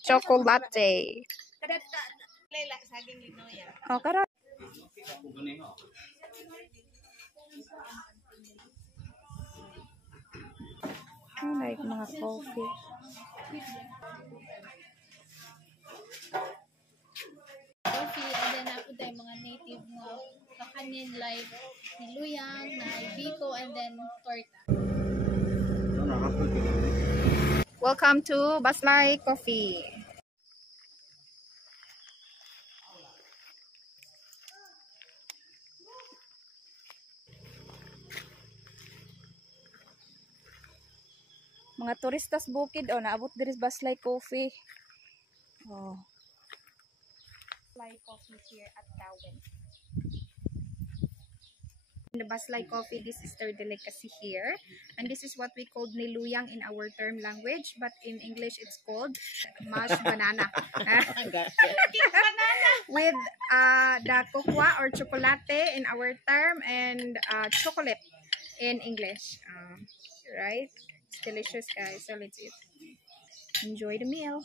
Chocolate. Oh, karon. I like mga coffee. Coffee, and then ako tayo mga native nga kakanin like niluyang, na biko, and then torta. Welcome to Baslay Coffee. Mga turistas bukid oh, naabot diri sa Baslay Coffee. Oh. Baslay Coffee here at Cowan. In the Baslay Coffee, this is their delicacy here, and this is what we call niluyang in our term language, but in English it's called mashed banana. With the cocoa or chocolate in our term, and chocolate in English. Right? It's delicious, guys. So let's eat. Enjoy the meal.